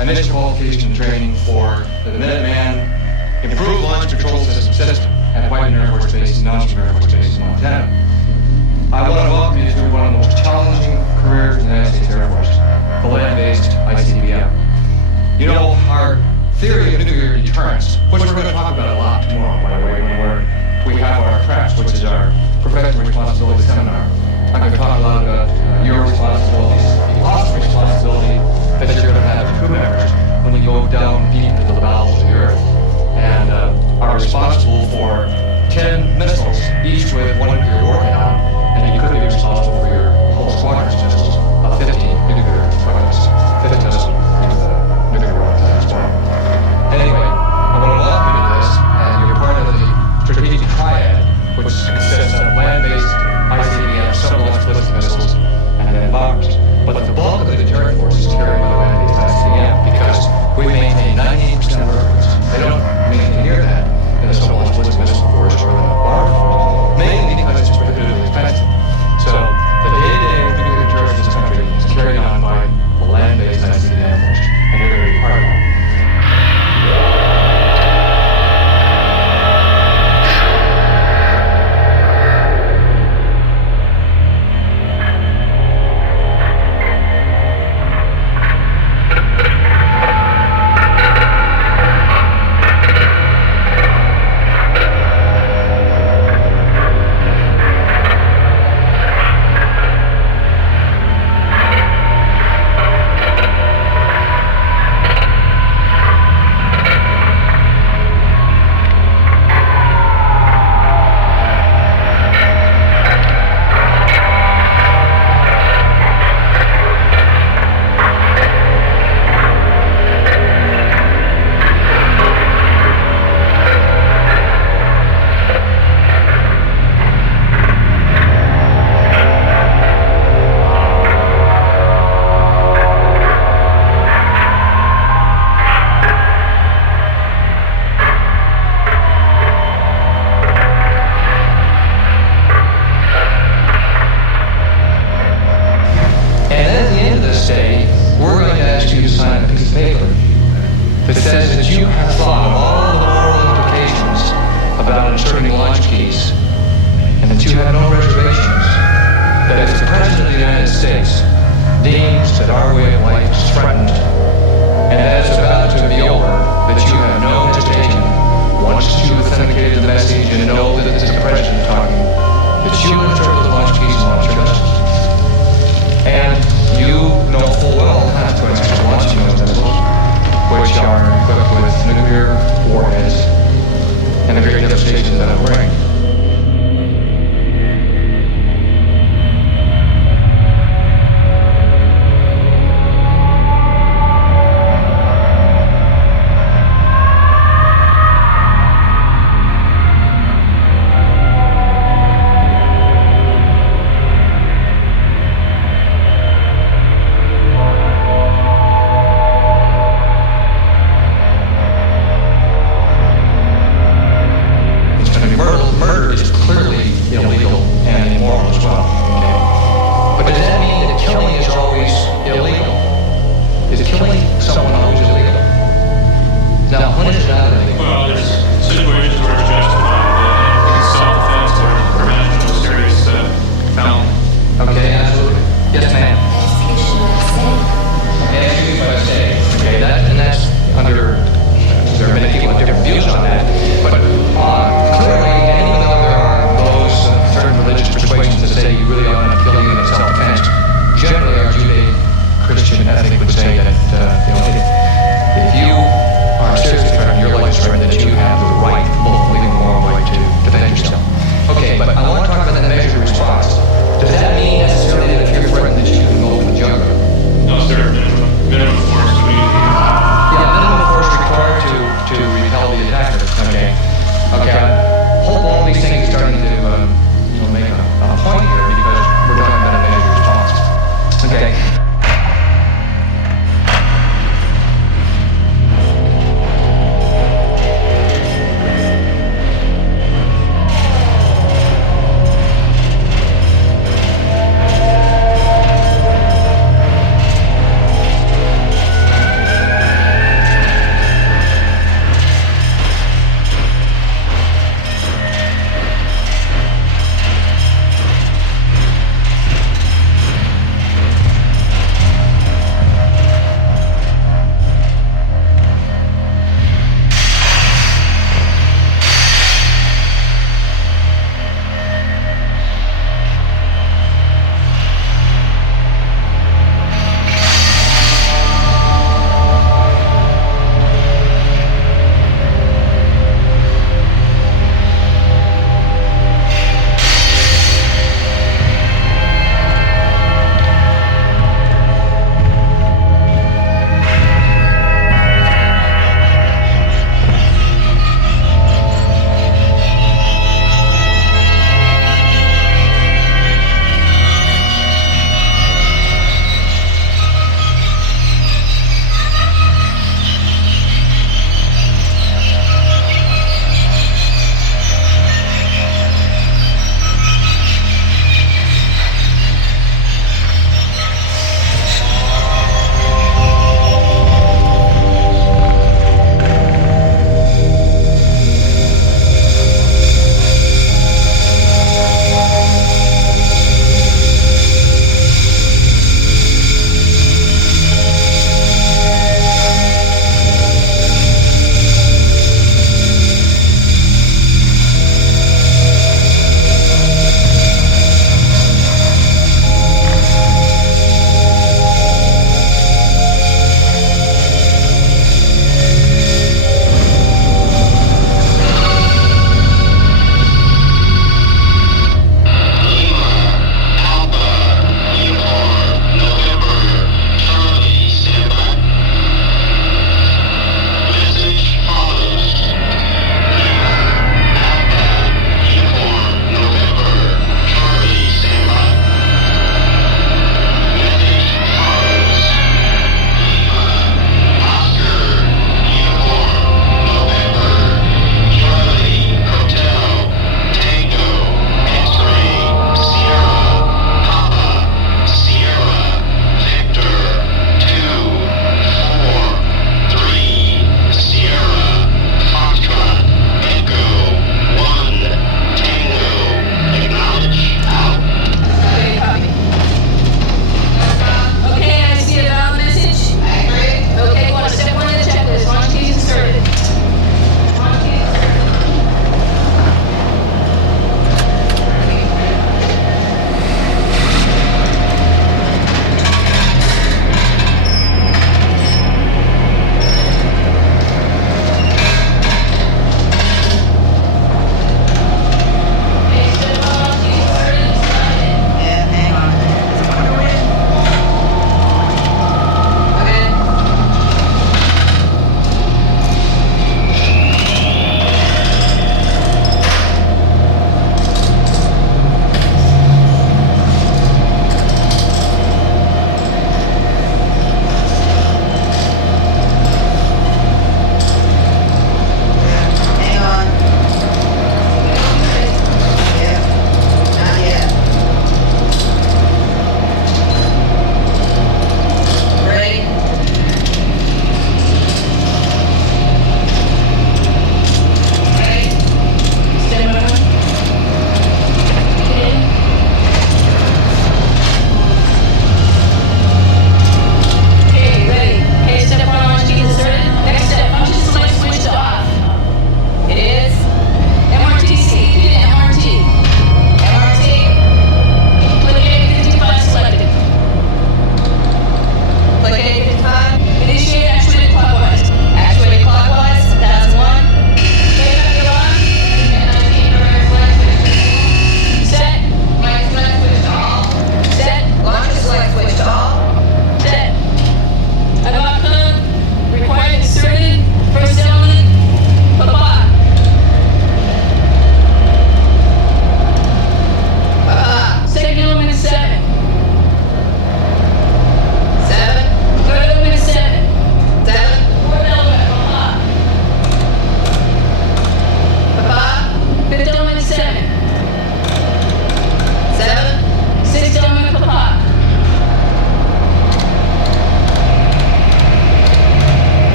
initial qualification and training for the Minuteman Improved Launch Control System at Whiteman Air Force Base and Nelson Air Force Base in Montana. I want to welcome you through one of the most challenging careers in the United States Air Force, the land-based ICBM. You know, our theory of nuclear deterrence, which we're going to talk about a lot tomorrow, by the way, when we have our CRAPS, which is our Professional Responsibility Seminar. I'm going to talk a lot about your responsibilities, the awesome responsibility that you're going to have as crew members when you go down deep into the bowels of the earth and are responsible for 10 missiles, each with one you're working on, and you could be responsible for your whole squadron's missiles of 50 nuclear weapons, 50 missiles nuclear weapons as well. Anyway, I want to welcome you to this, and you're part of the strategic triad, which consists of land-based ICBM, sub-launch ballistic missiles, and then bombers. But the bulk of the deterrent force is carried by the land-based ICBM because we maintain 98% of our aircraft. They don't maintain near that in the sub-launch ballistic missile force or the bomber force, mainly because it's prohibitively expensive. So the day-to-day nuclear deterrence in this country is carried on by the land-based ICBM force, and you're going to be part of that. If you are seriously threatening your life, that you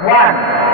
1.